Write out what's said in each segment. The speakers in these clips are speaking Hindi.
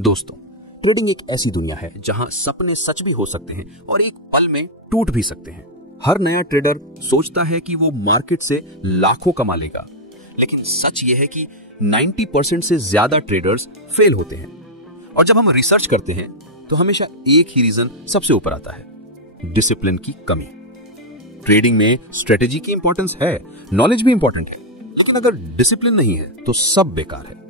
दोस्तों, ट्रेडिंग एक ऐसी दुनिया है जहां सपने सच भी हो सकते हैं और एक पल में टूट भी सकते हैं। हर नया ट्रेडर सोचता है कि वो मार्केट से लाखों कमा लेगा, लेकिन सच ये है कि 90% से ज्यादा ट्रेडर्स फेल होते हैं। और जब हम रिसर्च करते हैं तो हमेशा एक ही रीजन सबसे ऊपर आता है, डिसिप्लिन की कमी। ट्रेडिंग में स्ट्रेटेजी की इंपॉर्टेंस है, नॉलेज भी इंपॉर्टेंट है, लेकिन अगर डिसिप्लिन नहीं है तो सब बेकार है।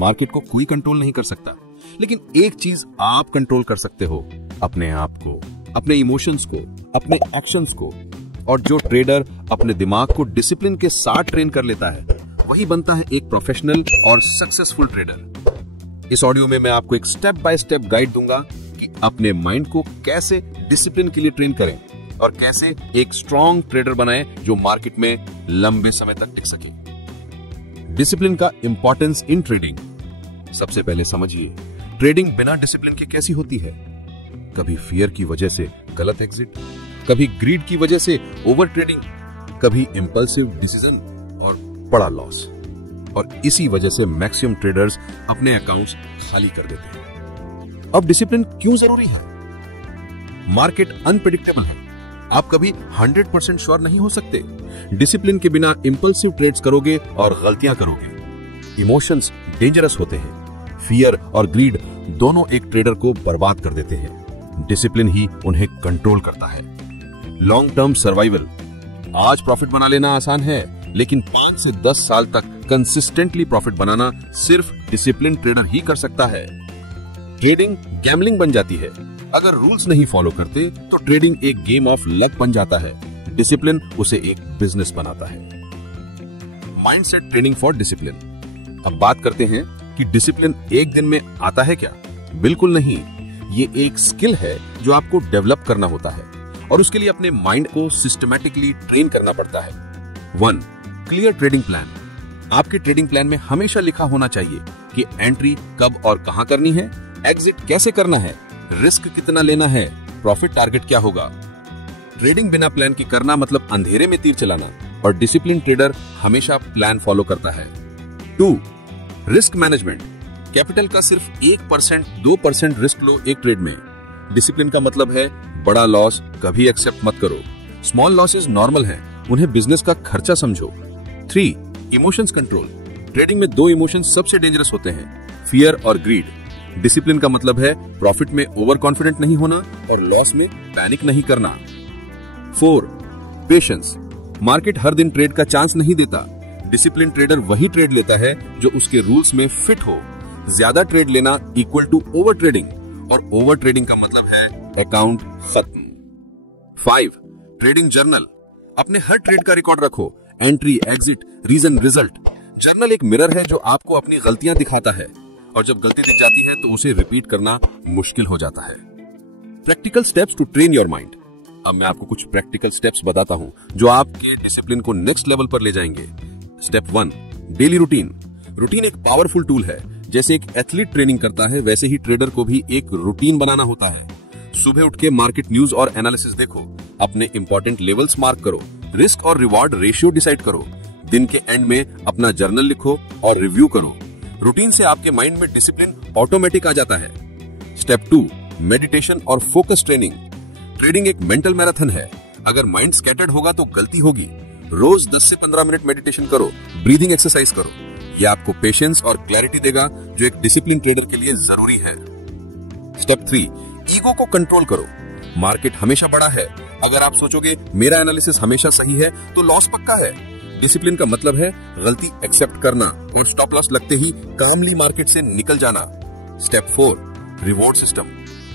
मार्केट को कोई कंट्रोल नहीं कर सकता, लेकिन एक चीज आप कंट्रोल कर सकते हो, अपने आप को, अपने इमोशंस को, अपने एक्शंस को। और जो ट्रेडर अपने दिमाग को डिसिप्लिन के साथ ट्रेन कर लेता है, वही बनता है एक प्रोफेशनल और सक्सेसफुल ट्रेडर। इस ऑडियो में मैं आपको एक स्टेप बाय स्टेप गाइड दूंगा कि अपने माइंड को कैसे डिसिप्लिन के लिए ट्रेन करें और कैसे एक स्ट्रॉन्ग ट्रेडर बनाएं जो मार्केट में लंबे समय तक टिक सके। डिसिप्लिन का इंपॉर्टेंस इन ट्रेडिंग। सबसे पहले समझिए, ट्रेडिंग बिना डिसिप्लिन के कैसी होती है। कभी फियर की वजह से गलत एग्जिट, कभी ग्रीड की वजह से ओवर ट्रेडिंग, कभी इंपल्सिव डिसीजन और बड़ा लॉस। और इसी वजह से मैक्सिमम ट्रेडर्स अपने अकाउंट्स खाली कर देते हैं। अब डिसिप्लिन क्यों जरूरी है? मार्केट अनप्रेडिक्टेबल है, आप कभी 100% श्योर नहीं हो सकते। डिसिप्लिन के बिना इंपल्सिव ट्रेड्स करोगे और गलतियां करोगे। इमोशंस डेंजरस होते हैं, फियर और ग्रीड दोनों एक ट्रेडर को बर्बाद कर देते हैं। डिसिप्लिन ही उन्हें कंट्रोल करता है। Long term survival. आज प्रॉफिट बना लेना आसान है, लेकिन 5 से 10 साल तक कंसिस्टेंटली प्रॉफिट बनाना सिर्फ डिसिप्लिन ट्रेडर ही कर सकता है। ट्रेडिंग गैम्बलिंग बन जाती है। अगर रूल्स नहीं फॉलो करते तो ट्रेडिंग एक गेम ऑफ लक बन जाता है। डिसिप्लिन उसे एक बिजनेस बनाता है। Mindset training for discipline. अब बात करते हैं कि डिसिप्लिन एक दिन में आता है क्या? बिल्कुल नहीं। ये एक स्किल है जो आपको डेवलप करना होता है और उसके लिए अपने माइंड को सिस्टमैटिकली ट्रेन करना पड़ता है। 1. Clear trading plan. आपके ट्रेडिंग प्लान में हमेशा लिखा होना चाहिए कि एंट्री कब और कहां करनी है, एग्जिट कैसे करना है, रिस्क कितना लेना है, प्रॉफिट टारगेट क्या होगा। ट्रेडिंग बिना प्लान के करना मतलब अंधेरे में तीर चलाना, और डिसिप्लिन ट्रेडर हमेशा प्लान फॉलो करता है। 2. Risk management. कैपिटल का सिर्फ 1% 2% रिस्क लो एक ट्रेड में। डिसिप्लिन का मतलब है बड़ा लॉस कभी एक्सेप्ट मत करो। स्मॉल लॉसेस नॉर्मल हैं, उन्हें बिजनेस का खर्चा समझो। 3. Emotions control. ट्रेडिंग में 2 इमोशंस सबसे डेंजरस होते हैं, फियर और ग्रीड। डिसिप्लिन का मतलब है प्रॉफिट में ओवर कॉन्फिडेंट नहीं होना और लॉस में पैनिक नहीं करना। 4. पेशेंस। मार्केट हर दिन ट्रेड का चांस नहीं देता। डिसिप्लिन ट्रेडर वही ट्रेड लेता है जो उसके रूल्स में फिट हो। ज्यादा ट्रेड लेना इक्वल टू ओवर ट्रेडिंग, और ओवर ट्रेडिंग का मतलब है अकाउंट खत्म। 5. Trading journal. अपने हर ट्रेड का रिकॉर्ड रखो, entry, exit, reason, result. Journal एक मिरर है जो आपको अपनी गलतियां दिखाता है, और जब गलती दिख जाती है तो उसे रिपीट करना मुश्किल हो जाता है। Practical steps to train your mind. अब मैं आपको कुछ प्रैक्टिकल स्टेप्स बताता हूं जो आपके डिसिप्लिन को नेक्स्ट लेवल पर ले जाएंगे। स्टेप 1. Daily routine. रूटीन एक पावरफुल टूल है। जैसे एक एथलीट ट्रेनिंग करता है, वैसे ही ट्रेडर को भी एक रूटीन बनाना होता है। सुबह उठ के मार्केट न्यूज और एनालिसिस देखो, अपने इंपॉर्टेंट लेवल्स मार्क करो, रिस्क और रिवॉर्ड रेशियो डिसाइड करो। दिन के एंड में अपना जर्नल लिखो और रिव्यू करो। रूटीन से आपके माइंड में डिसिप्लिन ऑटोमेटिक आ जाता है। स्टेप 2. मेडिटेशन और फोकस ट्रेनिंग। ट्रेडिंग एक मेंटल मैराथन है। अगर माइंड स्कैटर्ड होगा तो गलती होगी। रोज 10 से 15 मिनट मेडिटेशन करो, ब्रीदिंग एक्सरसाइज करो। यह आपको पेशेंस और क्लैरिटी देगा जो एक डिसिप्लिन ट्रेडर के लिए जरूरी है। स्टेप 3. ईगो को कंट्रोल करो। मार्केट हमेशा बड़ा है। अगर आप सोचोगे मेरा एनालिसिस हमेशा सही है तो लॉस पक्का है। डिसिप्लिन का मतलब है गलती एक्सेप्ट करना और स्टॉप लॉस लगते ही कामली मार्केट से निकल जाना। स्टेप 4. Reward system.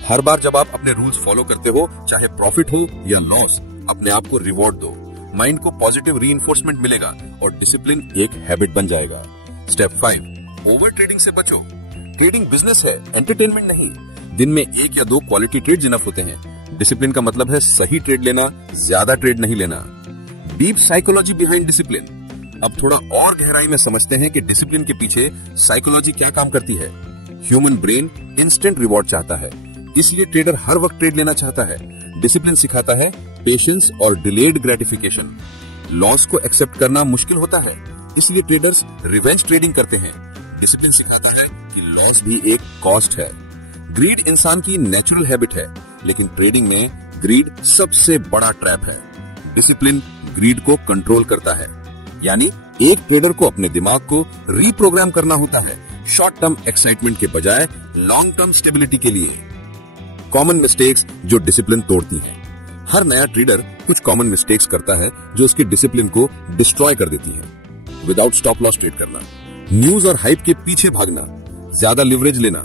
हर बार जब आप अपने रूल्स फॉलो करते हो, चाहे प्रॉफिट हो या लॉस, अपने आप को रिवॉर्ड दो। माइंड को पॉजिटिव रीइंफोर्समेंट मिलेगा और डिसिप्लिन एक हैबिट बन जाएगा। स्टेप 5. ओवर ट्रेडिंग से बचो। ट्रेडिंग बिजनेस है, एंटरटेनमेंट नहीं। दिन में 1 या 2 क्वालिटी ट्रेड इनफ होते हैं। डिसिप्लिन का मतलब है सही ट्रेड लेना, ज्यादा ट्रेड नहीं लेना। Deep psychology behind discipline. अब थोड़ा और गहराई में समझते हैं कि डिसिप्लिन के पीछे साइकोलॉजी क्या काम करती है। ह्यूमन ब्रेन इंस्टेंट रिवॉर्ड चाहता है, इसलिए ट्रेडर हर वक्त ट्रेड लेना चाहता है। डिसिप्लिन सिखाता है पेशेंस और डिलेड ग्रेटिफिकेशन। लॉस को एक्सेप्ट करना मुश्किल होता है, इसलिए ट्रेडर्स रिवेंज ट्रेडिंग करते हैं। डिसिप्लिन सिखाता है कि लॉस भी एक कॉस्ट है। ग्रीड इंसान की नेचुरल हैबिट है, लेकिन ट्रेडिंग में ग्रीड सबसे बड़ा ट्रैप है। डिसिप्लिन ग्रीड को कंट्रोल करता है, यानी एक ट्रेडर को अपने दिमाग को रीप्रोग्राम करना होता है शॉर्ट टर्म एक्साइटमेंट के बजाय लॉन्ग टर्म स्टेबिलिटी के लिए। कॉमन मिस्टेक्स जो डिसिप्लिन तोड़ती हैं। हर नया ट्रेडर कुछ कॉमन मिस्टेक्स करता है जो उसके डिसिप्लिन को डिस्ट्रॉय कर देती हैं। विदाउट स्टॉप लॉस ट्रेड करना, न्यूज और हाइप के पीछे भागना, ज्यादा लिवरेज लेना,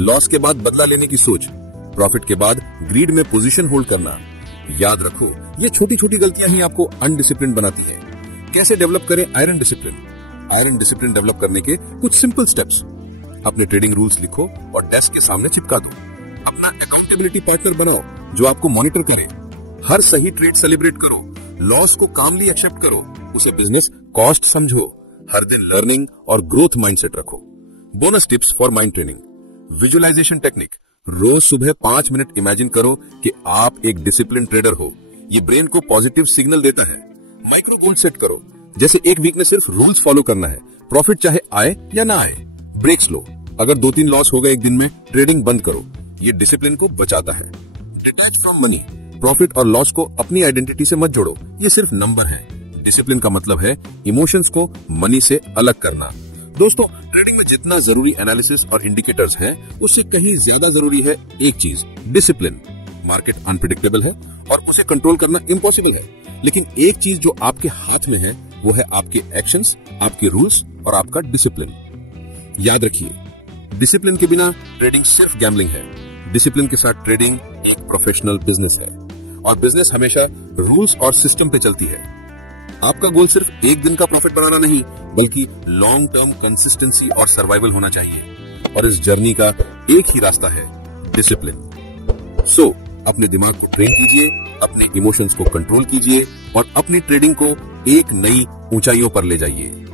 लॉस के बाद बदला लेने की सोच, प्रॉफिट के बाद ग्रीड में पोजीशन होल्ड करना। याद रखो, ये छोटी छोटी गलतियां ही आपको अनडिसिप्लिन बनाती हैं। कैसे डेवलप करें iron discipline? Iron discipline develop करने के कुछ सिंपल स्टेप्स। अपने ट्रेडिंग रूल्स लिखो और डेस्क के सामने चिपका दो। अपना अकाउंटेबिलिटी पार्टनर बनाओ जो आपको मॉनिटर करे। हर सही ट्रेड सेलिब्रेट करो। लॉस को कामली एक्सेप्ट करो, उसे बिजनेस कॉस्ट समझो। हर दिन लर्निंग और ग्रोथ माइंडसेट रखो। Bonus tips for mind training. Visualisation technique. रोज सुबह 5 मिनट इमेजिन करो कि आप एक डिसिप्लिन ट्रेडर हो। ये ब्रेन को पॉजिटिव सिग्नल देता है। माइक्रो गोल सेट करो, जैसे एक वीक में सिर्फ रूल्स फॉलो करना है। प्रॉफिट चाहे आए या ना आए। ब्रेक्स लो, अगर 2-3 लॉस हो गए एक दिन में, ट्रेडिंग बंद करो। ये डिसिप्लिन को बचाता है। Detach from money. प्रॉफिट और लॉस को अपनी आइडेंटिटी से मत जोड़ो, ये सिर्फ नंबर है। डिसिप्लिन का मतलब है इमोशंस को मनी से अलग करना। दोस्तों, ट्रेडिंग में जितना जरूरी एनालिसिस और इंडिकेटर्स हैं, उससे कहीं ज्यादा जरूरी है एक चीज, डिसिप्लिन। मार्केट अनप्रिडिक्टेबल है और उसे कंट्रोल करना इम्पॉसिबल है, लेकिन एक चीज जो आपके हाथ में है वो है आपके एक्शंस, आपके रूल्स और आपका डिसिप्लिन। याद रखिए, डिसिप्लिन के बिना ट्रेडिंग सिर्फ गैम्बलिंग है। डिसिप्लिन के साथ ट्रेडिंग एक प्रोफेशनल बिजनेस है, और बिजनेस हमेशा रूल्स और सिस्टम पे चलती है। आपका गोल सिर्फ एक दिन का प्रॉफिट बनाना नहीं, बल्कि लॉन्ग टर्म कंसिस्टेंसी और सर्वाइवल होना चाहिए। और इस जर्नी का एक ही रास्ता है, डिसिप्लिन। सो अपने दिमाग को ट्रेन कीजिए, अपने इमोशंस को कंट्रोल कीजिए और अपनी ट्रेडिंग को एक नई ऊंचाइयों पर ले जाइए।